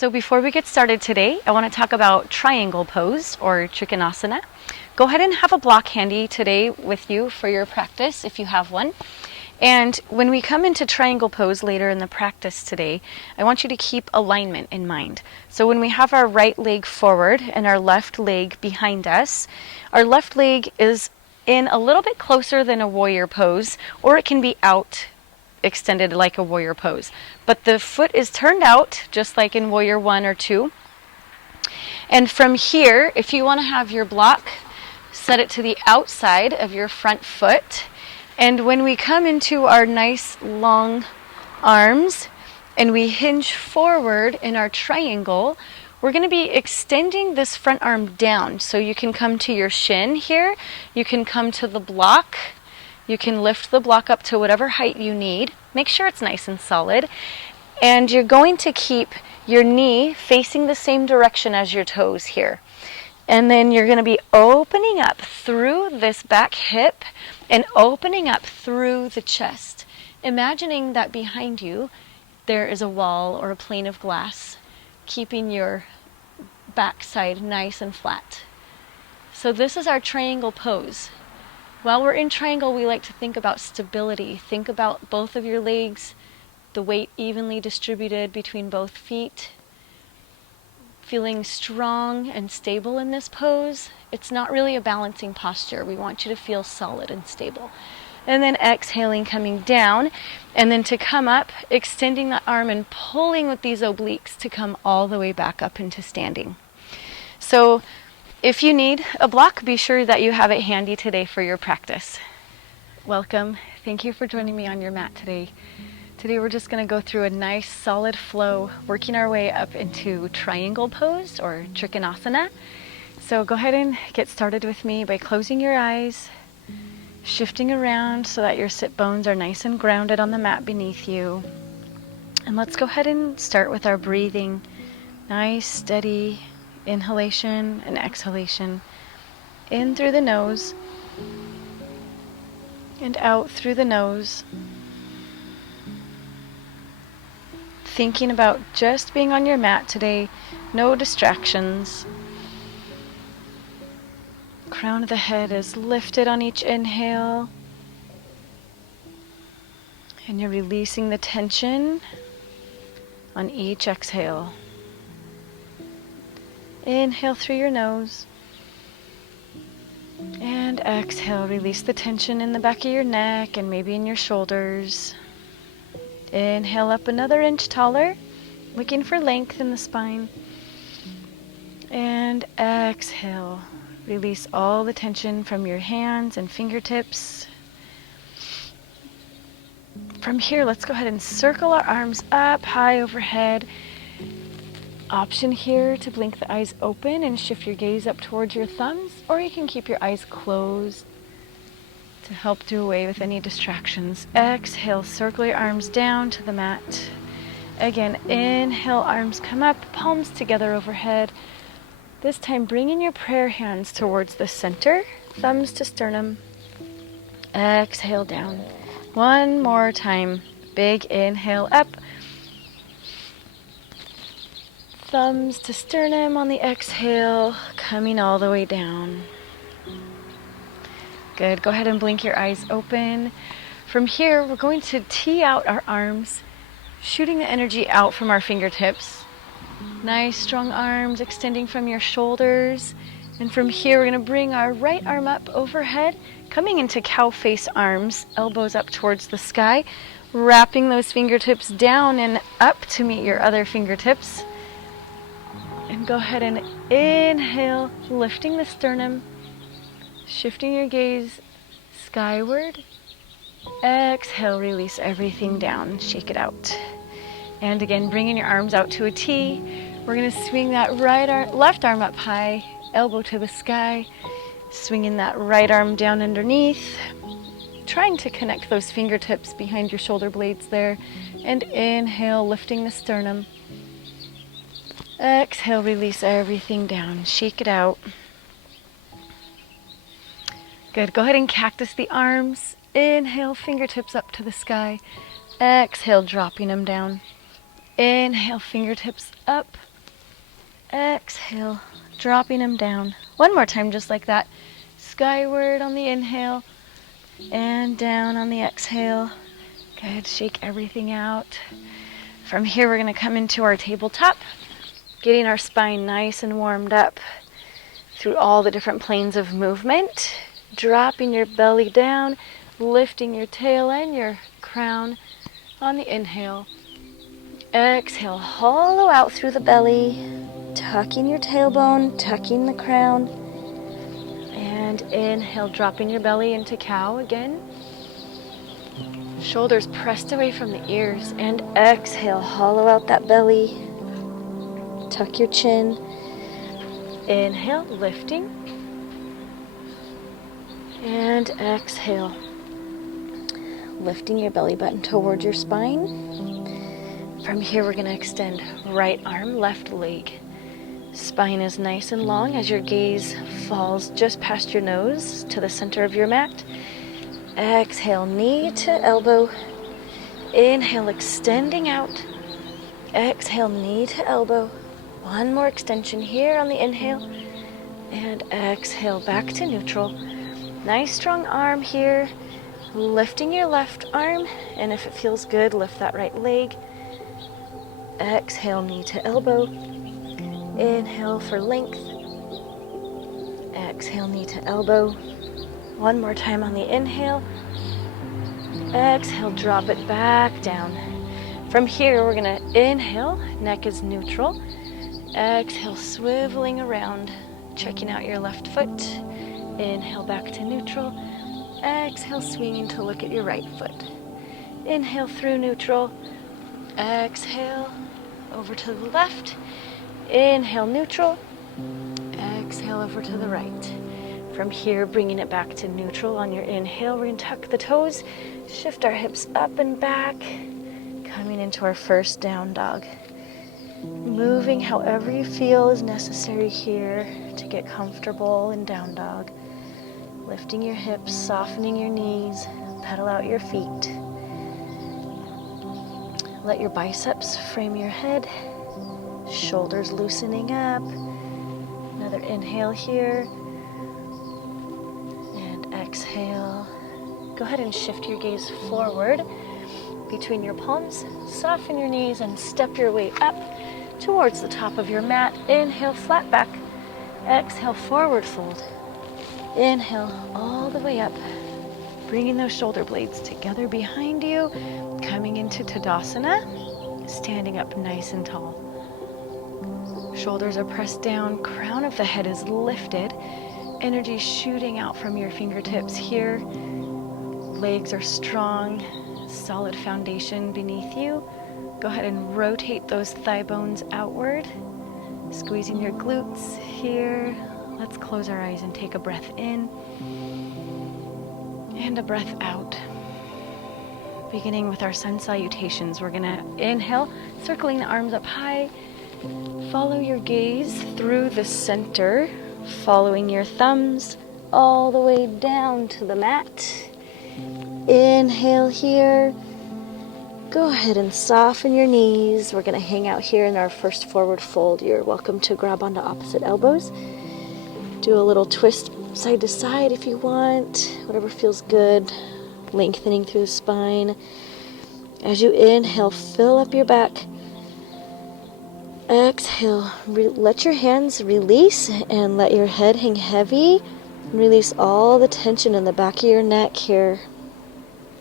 So before we get started today, I want to talk about triangle pose or Trikonasana. Go ahead and have a block handy today with you for your practice if you have one. And when we come into triangle pose later in the practice today, I want you to keep alignment in mind. So when we have our right leg forward and our left leg behind us, our left leg is in a little bit closer than a warrior pose, or it can be out extended like a warrior pose. But the foot is turned out just like in warrior 1 or 2. And from here, if you want to have your block, set it to the outside of your front foot. And when we come into our nice long arms and we hinge forward in our triangle, we're going to be extending this front arm down. So you can come to your shin here, you can come to the block, you can lift the block up to whatever height you need. Make sure it's nice and solid. And you're going to keep your knee facing the same direction as your toes here. And then you're going to be opening up through this back hip and opening up through the chest. Imagining that behind you there is a wall or a plane of glass, keeping your backside nice and flat. So this is our triangle pose. While we're in triangle, we like to think about stability. Think about both of your legs, the weight evenly distributed between both feet. Feeling strong and stable in this pose. It's not really a balancing posture. We want you to feel solid and stable. And then exhaling, coming down, and then to come up, extending the arm and pulling with these obliques to come all the way back up into standing. So if you need a block, be sure that you have it handy today for your practice. Welcome. Thank you for joining me on your mat today. Today we're just going to go through a nice solid flow, working our way up into triangle pose or Trikonasana. So go ahead and get started with me by closing your eyes, shifting around so that your sit bones are nice and grounded on the mat beneath you. And let's go ahead and start with our breathing. Nice, steady inhalation and exhalation. In through the nose and out through the nose. Thinking about just being on your mat today, no distractions. Crown of the head is lifted on each inhale. And you're releasing the tension on each exhale. Inhale through your nose. And exhale, release the tension in the back of your neck and maybe in your shoulders. Inhale up another inch taller, looking for length in the spine. And exhale, release all the tension from your hands and fingertips. From here, let's go ahead and circle our arms up high overhead. Option here to blink the eyes open and shift your gaze up towards your thumbs, or you can keep your eyes closed to help do away with any distractions. Exhale, circle your arms down to the mat. Again, inhale, arms come up, palms together overhead. This time, bringing your prayer hands towards the center, thumbs to sternum. Exhale down. One more time. Big inhale up. Thumbs to sternum on the exhale, coming all the way down. Good. Go ahead and blink your eyes open. From here, we're going to tee out our arms, shooting the energy out from our fingertips. Nice, strong arms extending from your shoulders. And from here, we're going to bring our right arm up overhead, coming into cow face arms, elbows up towards the sky, wrapping those fingertips down and up to meet your other fingertips. And go ahead and inhale, lifting the sternum, shifting your gaze skyward. Exhale, release everything down, shake it out. And again, bringing your arms out to a T. We're going to swing that left arm up high, elbow to the sky, swinging that right arm down underneath, trying to connect those fingertips behind your shoulder blades there. And inhale, lifting the sternum. Exhale, release everything down, shake it out. Good. Go ahead and cactus the arms. Inhale, fingertips up to the sky. Exhale, dropping them down. Inhale, fingertips up. Exhale, dropping them down. One more time, just like that. Skyward on the inhale and down on the exhale. Good, shake everything out. From here, we're going to come into our tabletop, getting our spine nice and warmed up through all the different planes of movement. Dropping your belly down, lifting your tail and your crown on the inhale. Exhale, hollow out through the belly, tucking your tailbone, tucking the crown. And inhale, dropping your belly into cow again. Shoulders pressed away from the ears. And exhale, hollow out that belly. Tuck your chin. Inhale, lifting. And exhale, lifting your belly button towards your spine. From here, we're going to extend right arm, left leg. Spine is nice and long as your gaze falls just past your nose to the center of your mat. Exhale, knee to elbow. Inhale, extending out. Exhale, knee to elbow. One more extension here on the inhale. And exhale, back to neutral. Nice strong arm here. Lifting your left arm. And if it feels good, lift that right leg. Exhale, knee to elbow. Inhale for length. Exhale, knee to elbow. One more time on the inhale. Exhale, drop it back down. From here, we're going to inhale, neck is neutral. Exhale, swiveling around, checking out your left foot. Inhale, back to neutral. Exhale, swinging to look at your right foot. Inhale through neutral. Exhale, over to the left. Inhale, neutral. Exhale, over to the right. From here, bringing it back to neutral on your inhale, we're going to tuck the toes, shift our hips up and back, coming into our first down dog. Moving however you feel is necessary here to get comfortable in down dog. Lifting your hips, softening your knees, pedal out your feet. Let your biceps frame your head, shoulders loosening up. Another inhale here. Exhale. Go ahead and shift your gaze forward between your palms. Soften your knees and step your way up towards the top of your mat. Inhale, flat back. Exhale, forward fold. Inhale, all the way up. Bringing those shoulder blades together behind you. Coming into Tadasana. Standing up nice and tall. Shoulders are pressed down. Crown of the head is lifted. Energy shooting out from your fingertips here. Legs are strong, solid foundation beneath you. Go ahead and rotate those thigh bones outward, squeezing your glutes here. Let's close our eyes and take a breath in and a breath out. Beginning with our sun salutations, we're gonna inhale, circling the arms up high. Follow your gaze through the center, following your thumbs all the way down to the mat. Inhale here. Go ahead and soften your knees. We're going to hang out here in our first forward fold. You're welcome to grab onto opposite elbows. Do a little twist side to side if you want, whatever feels good. Lengthening through the spine. As you inhale, fill up your back. Exhale, let your hands release and let your head hang heavy. Release all the tension in the back of your neck here.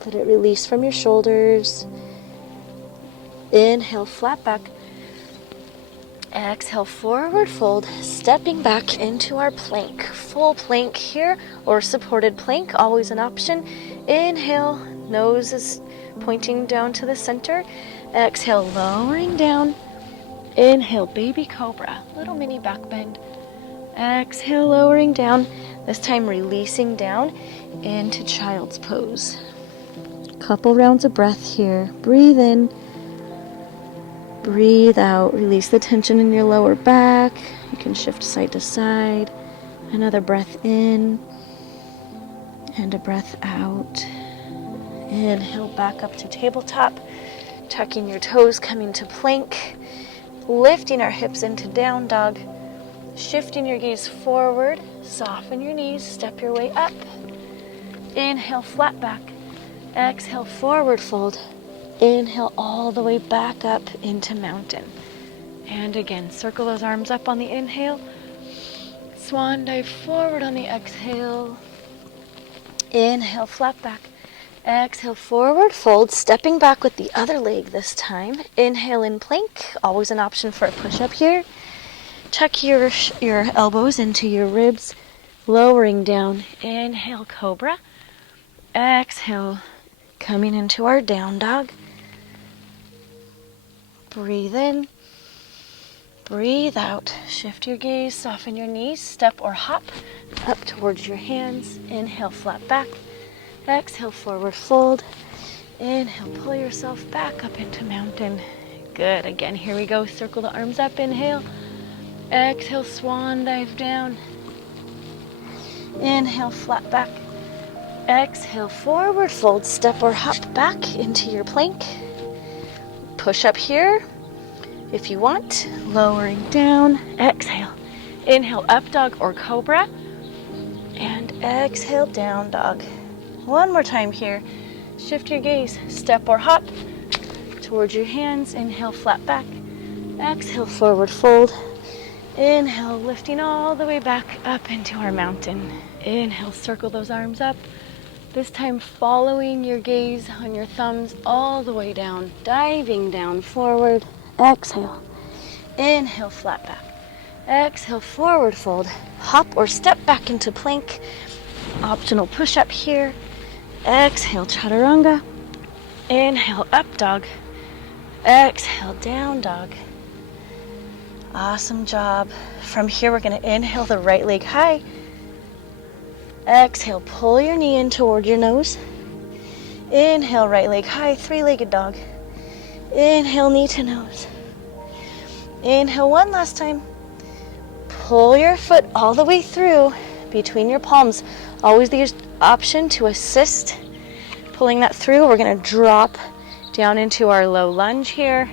Let it release from your shoulders. Inhale, flat back. Exhale, forward fold, stepping back into our plank. Full plank here or supported plank, always an option. Inhale, nose is pointing down to the center. Exhale, lowering down. Inhale, baby cobra, little mini back bend. Exhale, lowering down. This time releasing down into child's pose. Couple rounds of breath here. Breathe in. Breathe out. Release the tension in your lower back. You can shift side to side. Another breath in. And a breath out. Inhale, back up to tabletop. Tucking your toes, coming to plank. lifting our hips into down dog, shifting your gaze forward, soften your knees, step your way up. Inhale, flat back. Exhale, forward fold. Inhale all the way back up into mountain. And again, circle those arms up on the inhale. Swan dive forward on the exhale. Inhale, flat back. Exhale, forward fold, stepping back with the other leg this time. Inhale in plank, always an option for a push-up here. Tuck your elbows into your ribs, lowering down. Inhale, cobra. Exhale, coming into our down dog. Breathe in, breathe out. Shift your gaze, soften your knees, step or hop up towards your hands. Inhale, flat back. Exhale, forward fold. Inhale, pull yourself back up into mountain. Good. Again, here we go. Circle the arms up. Inhale. Exhale, swan dive down. Inhale, flat back. Exhale, forward fold. Step or hop back into your plank. Push up here if you want. Lowering down. Exhale. Inhale, up dog or cobra. And exhale, down dog. One more time here. Shift your gaze. Step or hop towards your hands. Inhale, flat back. Exhale, forward fold. Inhale, lifting all the way back up into our mountain. Inhale, circle those arms up. This time following your gaze on your thumbs all the way down. Diving down, forward. Exhale. Inhale, flat back. Exhale, forward fold. Hop or step back into plank. Optional push-up here. Exhale, chaturanga. Inhale, up dog. Exhale, down dog. Awesome job. From here, we're going to inhale the right leg high. Exhale, pull your knee in toward your nose. Inhale, right leg high, three-legged dog. Inhale, knee to nose. Inhale, one last time. Pull your foot all the way through between your palms. Always the option to assist pulling that through. We're going to drop down into our low lunge here,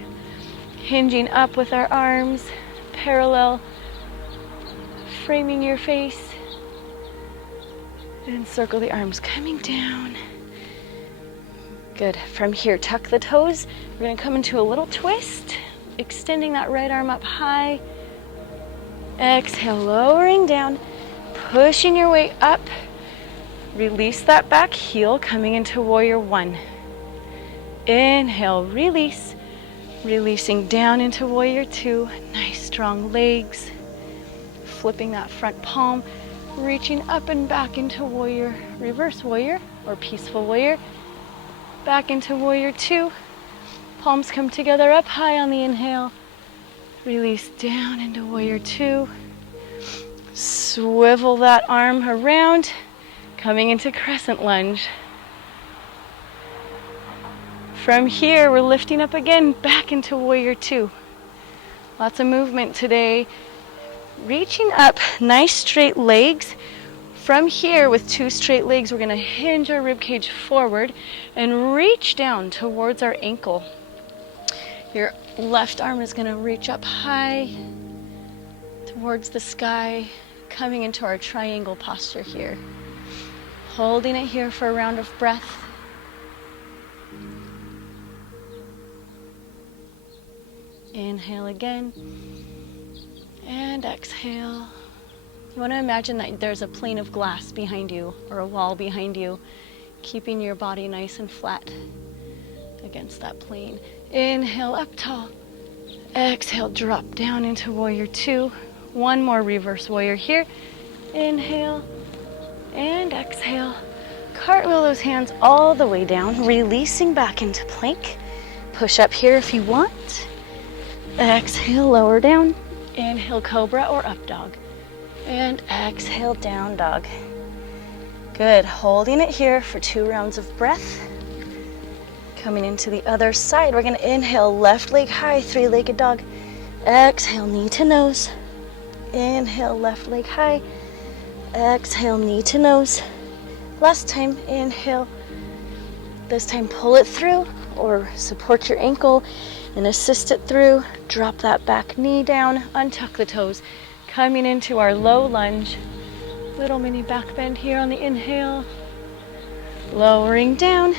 hinging up with our arms parallel, framing your face, and circle the arms coming down. Good. From here, tuck the toes. We're going to come into a little twist, extending that right arm up high. Exhale, lowering down, pushing your way up. Release that back heel, coming into warrior one. Inhale, release. Releasing down into warrior two. Nice strong legs. Flipping that front palm, reaching up and back into warrior, reverse warrior or peaceful warrior. Back into warrior two. Palms come together up high on the inhale. Release down into warrior two. Swivel that arm around. Coming into crescent lunge. From here, we're lifting up again, back into warrior two. Lots of movement today. Reaching up, nice straight legs. From here, with two straight legs, we're going to hinge our rib cage forward and reach down towards our ankle. Your left arm is going to reach up high towards the sky, coming into our triangle posture here. Holding it here for a round of breath. Inhale again. And exhale. You want to imagine that there's a plane of glass behind you or a wall behind you, keeping your body nice and flat against that plane. Inhale, up tall. Exhale, drop down into warrior two. One more reverse warrior here. Inhale. And exhale. Cartwheel those hands all the way down, releasing back into plank. Push up here if you want. Exhale, lower down. Inhale, cobra or up dog. And exhale, down dog. Good. Holding it here for 2 rounds of breath. Coming into the other side, we're going to inhale, left leg high, three-legged dog. Exhale, knee to nose. Inhale, left leg high. Exhale, knee to nose. Last time, inhale. This time, pull it through or support your ankle. and assist it through. Drop that back knee down, untuck the toes. Coming into our low lunge. Little mini back bend here on the inhale. Lowering down.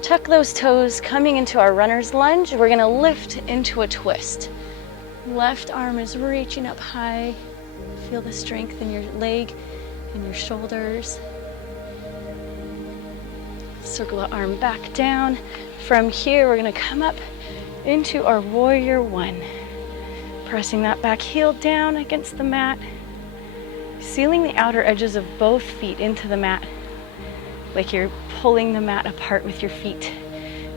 Tuck those toes, coming into our runner's lunge. We're gonna lift into a twist. Left arm is reaching up high. Feel the strength in your leg and your shoulders. Circle the arm back down. From here, we're gonna come up into our warrior one. Pressing that back heel down against the mat. Sealing the outer edges of both feet into the mat, like you're pulling the mat apart with your feet.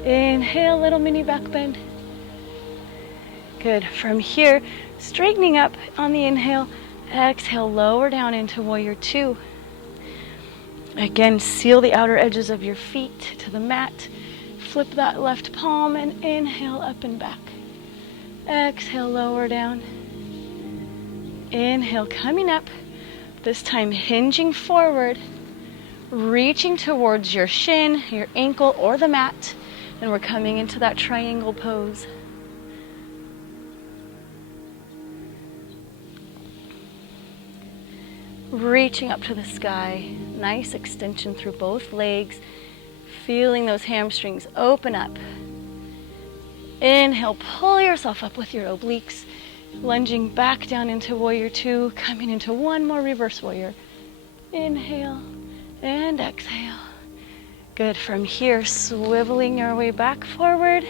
Inhale, little mini back bend. Good. From here, straightening up on the inhale. Exhale, lower down into warrior two. Again, seal the outer edges of your feet to the mat. Flip that left palm and inhale up and back. Exhale, lower down. Inhale, coming up. This time hinging forward, reaching towards your shin, your ankle, or the mat. And we're coming into that triangle pose. Reaching up to the sky. Nice extension through both legs. Feeling those hamstrings open up. Inhale, pull yourself up with your obliques. Lunging back down into warrior two, coming into one more reverse warrior. Inhale and exhale. Good. From here, swiveling your way back forward.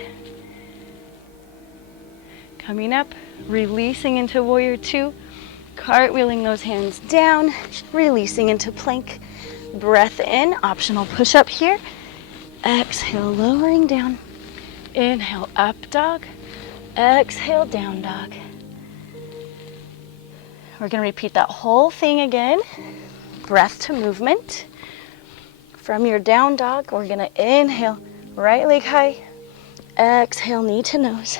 Coming up, releasing into warrior two. Cartwheeling those hands down, releasing into plank. Breath in, optional push-up here. Exhale, lowering down. Inhale, up dog. Exhale, down dog. We're going to repeat that whole thing again. Breath to movement. From your down dog, we're going to inhale, right leg high. Exhale, knee to nose.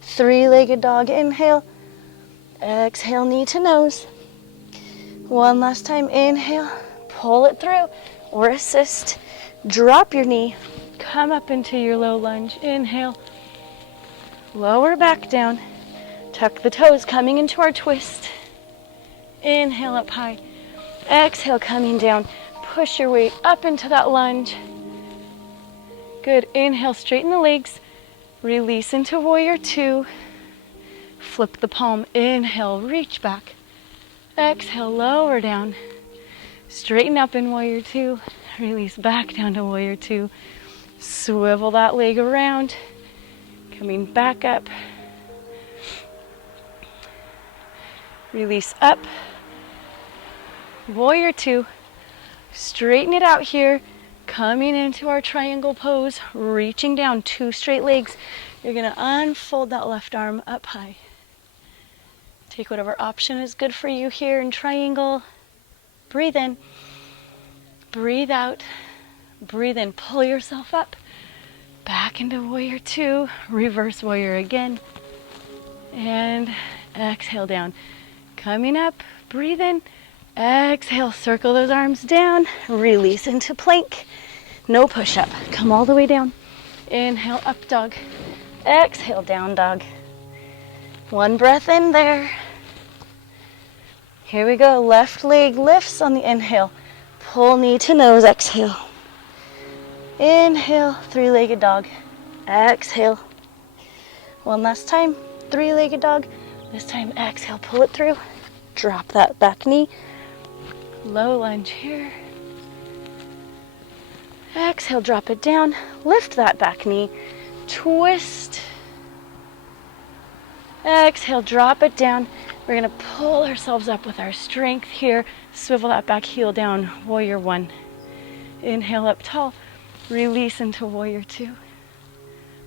Three-legged dog, inhale. Exhale, knee to nose. One last time, inhale. Pull it through or assist. Drop your knee. Come up into your low lunge. Inhale. Lower back down. Tuck the toes, coming into our twist. Inhale up high. Exhale, coming down. Push your weight up into that lunge. Good. Inhale, straighten the legs. Release into warrior two. Flip the palm. Inhale, reach back. Exhale, lower down. Straighten up in warrior two. Release back down to warrior two. Swivel that leg around. Coming back up. Release up. Warrior two. Straighten it out here. Coming into our triangle pose. Reaching down, two straight legs. You're going to unfold that left arm up high. Take whatever option is good for you here in triangle. Breathe in. Breathe out. Breathe in. Pull yourself up. Back into warrior two. Reverse warrior again. And exhale down. Coming up. Breathe in. Exhale. Circle those arms down. Release into plank. No push up. Come all the way down. Inhale, up dog. Exhale, down dog. One breath in there. Here we go. Left leg lifts on the inhale. Pull knee to nose. Exhale. Inhale, three-legged dog. Exhale. One last time. Three-legged dog. This time, exhale. Pull it through. Drop that back knee. Low lunge here. Exhale, drop it down. Lift that back knee. Twist. Exhale, drop it down. We're going to pull ourselves up with our strength here. Swivel that back heel down. Warrior one. Inhale up tall. Release into warrior two.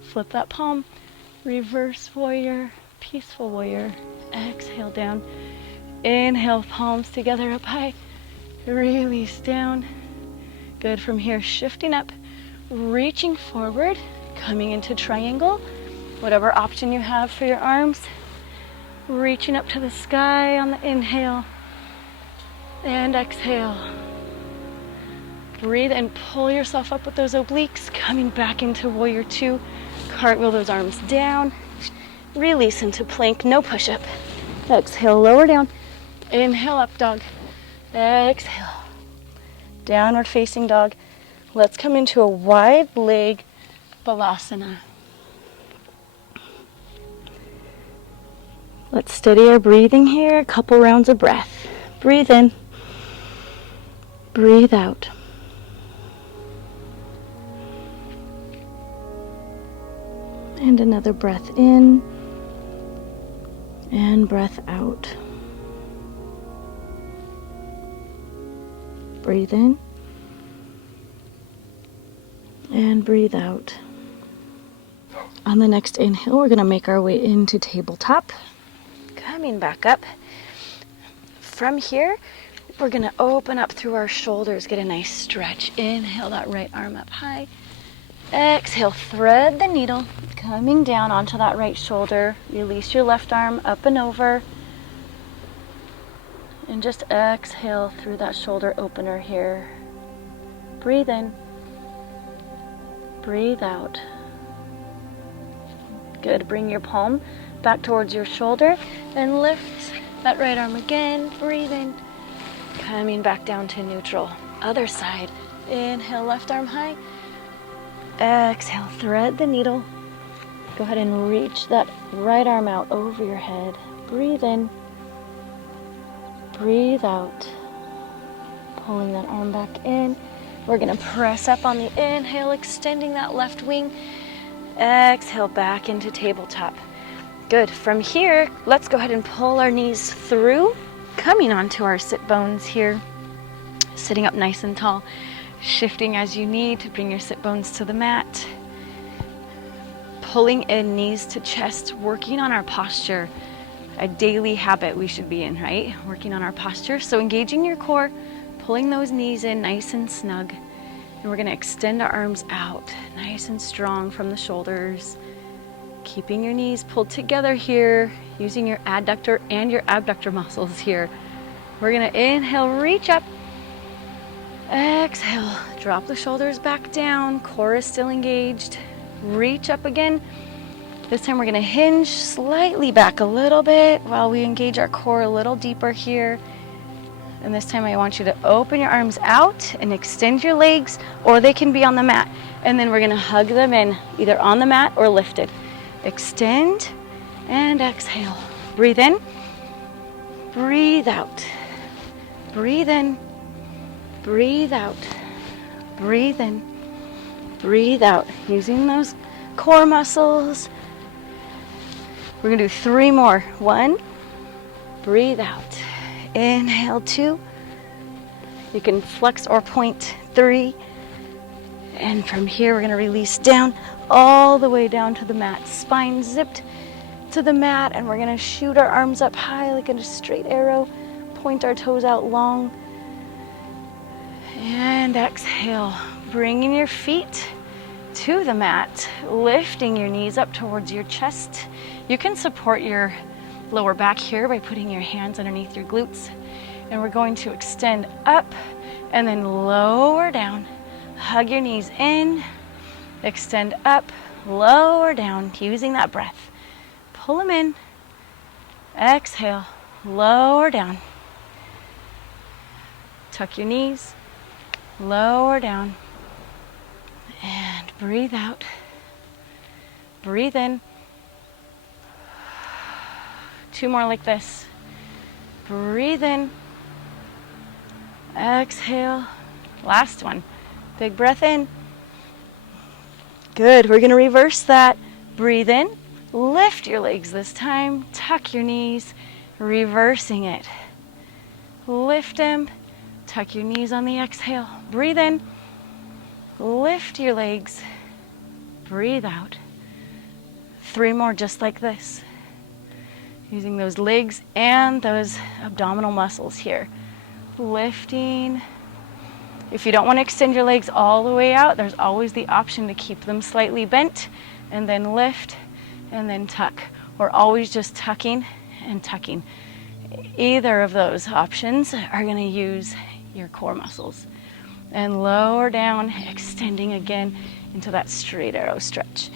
Flip that palm. Reverse warrior. Peaceful warrior. Exhale down. Inhale, palms together up high. Release down. Good. From here, shifting up. Reaching forward. Coming into triangle. Whatever option you have for your arms. Reaching up to the sky on the inhale. And exhale. Breathe and pull yourself up with those obliques. Coming back into warrior two. Cartwheel those arms down. Release into plank, no push-up. Exhale, lower down. Inhale, up dog. Exhale. Downward facing dog. Let's come into a wide leg balasana. Let's steady our breathing here. A couple rounds of breath. Breathe in. Breathe out. And another breath in and breath out. Breathe in and breathe out. On the next inhale, we're going to make our way into tabletop. Coming back up. From here, we're going to open up through our shoulders, get a nice stretch. Inhale that right arm up high. Exhale, thread the needle, coming down onto that right shoulder. Release your left arm up and over. And just exhale through that shoulder opener here. Breathe in. Breathe out. Good. Bring your palm back towards your shoulder and lift that right arm again. Breathe in. Coming back down to neutral. Other side. Inhale, left arm high. Exhale, thread the needle. Go ahead and reach that right arm out over your head. Breathe in. Breathe out. Pulling that arm back in. We're going to press up on the inhale, extending that left wing. Exhale, back into tabletop. Good. From here, let's go ahead and pull our knees through, coming onto our sit bones here. Sitting up nice and tall. Shifting as you need to bring your sit bones to the mat. Pulling in knees to chest, working on our posture. A daily habit we should be in, right? Working on our posture. So engaging your core, pulling those knees in nice and snug. And we're going to extend our arms out, nice and strong from the shoulders. Keeping your knees pulled together here, using your adductor and your abductor muscles here. We're going to inhale, reach up. Exhale, drop the shoulders back down, core is still engaged. Reach up again. This time we're going to hinge slightly back a little bit while we engage our core a little deeper here. And this time I want you to open your arms out and extend your legs, or they can be on the mat. And then we're going to hug them in, either on the mat or lifted. Extend and exhale. Breathe in. Breathe out. Breathe in. Breathe out. Breathe in. Breathe out. Using those core muscles. We're going to do 3 more. 1. Breathe out. Inhale. 2. You can flex or point. 3. And from here, we're going to release down all the way down to the mat. Spine zipped to the mat, and we're going to shoot our arms up high like a straight arrow. Point our toes out long. And exhale, bringing your feet to the mat, lifting your knees up towards your chest. You can support your lower back here by putting your hands underneath your glutes. And we're going to extend up and then lower down. Hug your knees in, extend up, lower down, using that breath. Pull them in, exhale, lower down. Tuck your knees. Lower down and breathe out. Breathe in. 2 more like this. Breathe in. Exhale. Last one. Big breath in. Good. We're going to reverse that. Breathe in. Lift your legs this time. Tuck your knees. Reversing it. Lift them. Tuck your knees on the exhale. Breathe in. Lift your legs. Breathe out. 3 more just like this. Using those legs and those abdominal muscles here. Lifting. If you don't want to extend your legs all the way out, there's always the option to keep them slightly bent and then lift and then tuck. Or always just tucking and tucking. Either of those options are going to use your core muscles. And lower down, extending again into that straight arrow stretch.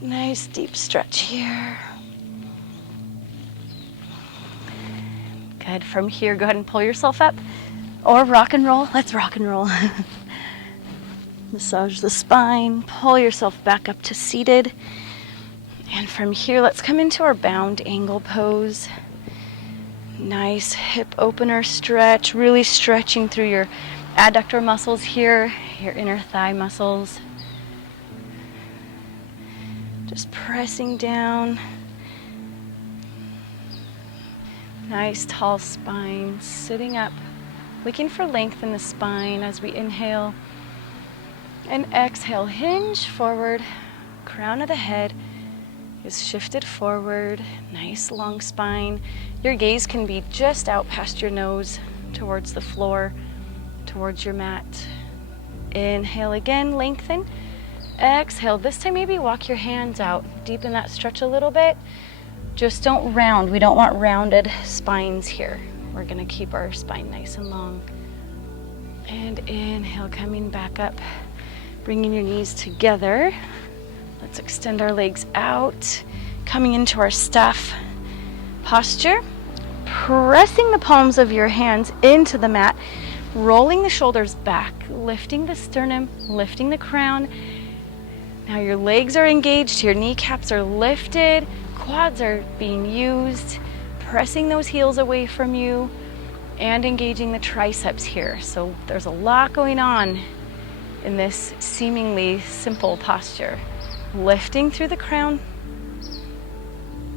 Nice deep stretch here. Good. From here, go ahead and pull yourself up or rock and roll. Let's rock and roll. Massage the spine, pull yourself back up to seated. And from here, let's come into our bound angle pose. Nice hip opener stretch, really stretching through your adductor muscles here, your inner thigh muscles. Just pressing down. Nice tall spine, sitting up, looking for length in the spine as we inhale. And exhale, hinge forward, crown of the head is shifted forward, nice long spine. Your gaze can be just out past your nose, towards the floor, towards your mat. Inhale again, lengthen. Exhale, this time maybe walk your hands out, deepen that stretch a little bit. Just don't round, we don't want rounded spines here. We're gonna keep our spine nice and long. And inhale, coming back up, bringing your knees together. Let's extend our legs out, coming into our staff posture, pressing the palms of your hands into the mat, rolling the shoulders back, lifting the sternum, lifting the crown. Now your legs are engaged, your kneecaps are lifted, quads are being used, pressing those heels away from you and engaging the triceps here. So there's a lot going on in this seemingly simple posture. Lifting through the crown.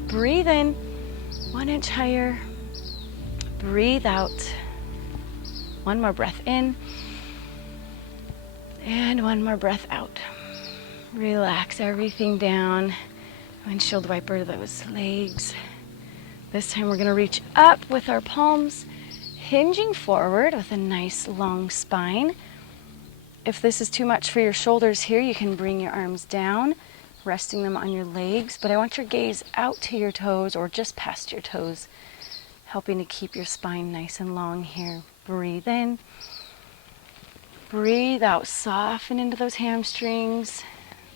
Breathe in, 1 inch higher. Breathe out. One more breath in. And one more breath out. Relax everything down. Windshield wiper those legs. This time we're going to reach up with our palms, hinging forward with a nice long spine. If this is too much for your shoulders here, you can bring your arms down, resting them on your legs, but I want your gaze out to your toes or just past your toes, helping to keep your spine nice and long here. Breathe in. Breathe out, soften into those hamstrings,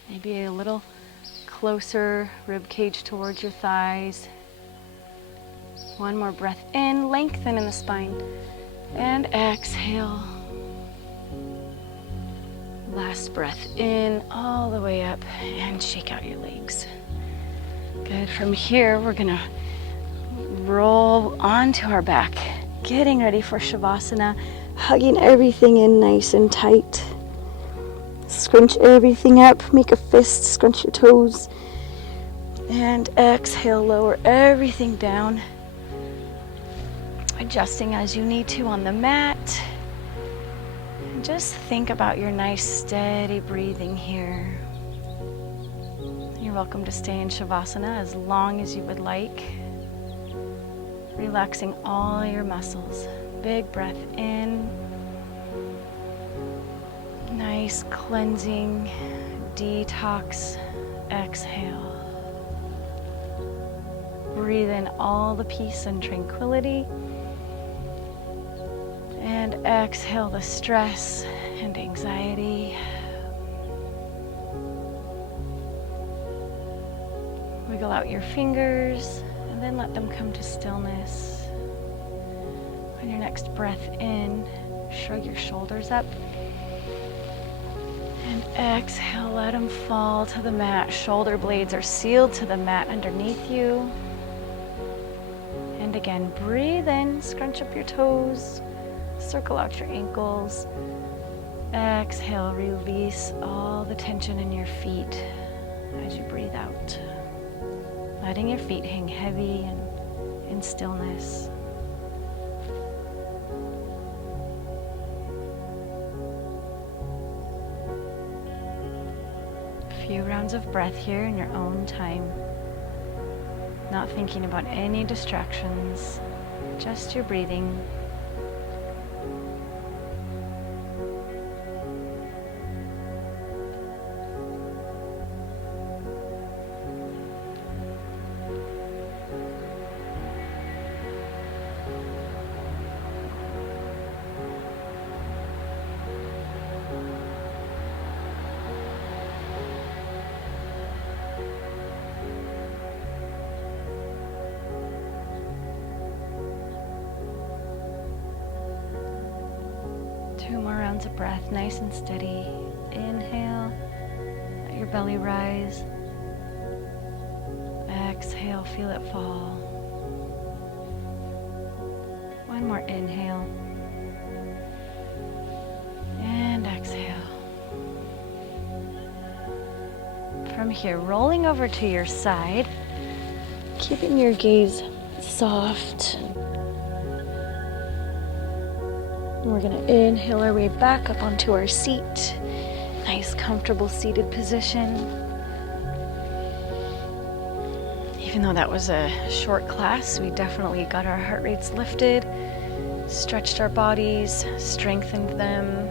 maybe a little closer rib cage towards your thighs. One more breath in, lengthen in the spine, and exhale. Last breath in, all the way up, and shake out your legs. Good. From here, we're gonna roll onto our back, getting ready for Savasana, hugging everything in nice and tight. Scrunch everything up, make a fist, scrunch your toes, and exhale, lower everything down. Adjusting as you need to on the mat. And just think about your nice steady breathing here. You're welcome to stay in Savasana as long as you would like. Relaxing all your muscles. Big breath in. Nice cleansing, detox, exhale. Breathe in all the peace and tranquility. And exhale the stress and anxiety. Wiggle out your fingers and then let them come to stillness. On your next breath in, shrug your shoulders up. And exhale, let them fall to the mat. Shoulder blades are sealed to the mat underneath you. And again, breathe in, scrunch up your toes, circle out your ankles. Exhale, release all the tension in your feet as you breathe out. Letting your feet hang heavy and in stillness. A few rounds of breath here in your own time. Not thinking about any distractions, just your breathing. 2 more rounds of breath, nice and steady. Inhale, let your belly rise. Exhale, feel it fall. One more inhale. And exhale. From here, rolling over to your side, keeping your gaze soft. And we're going to inhale our way back up onto our seat. Nice, comfortable seated position. Even though that was a short class, we definitely got our heart rates lifted, stretched our bodies, strengthened them.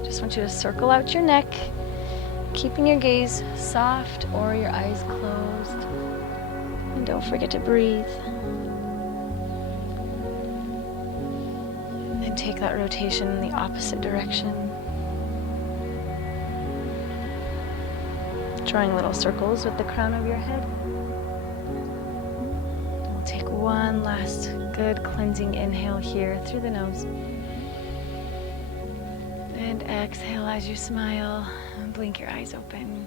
I just want you to circle out your neck, keeping your gaze soft or your eyes closed. And don't forget to breathe. And take that rotation in the opposite direction. Drawing little circles with the crown of your head. We'll take one last good cleansing inhale here through the nose. And exhale as you smile and blink your eyes open.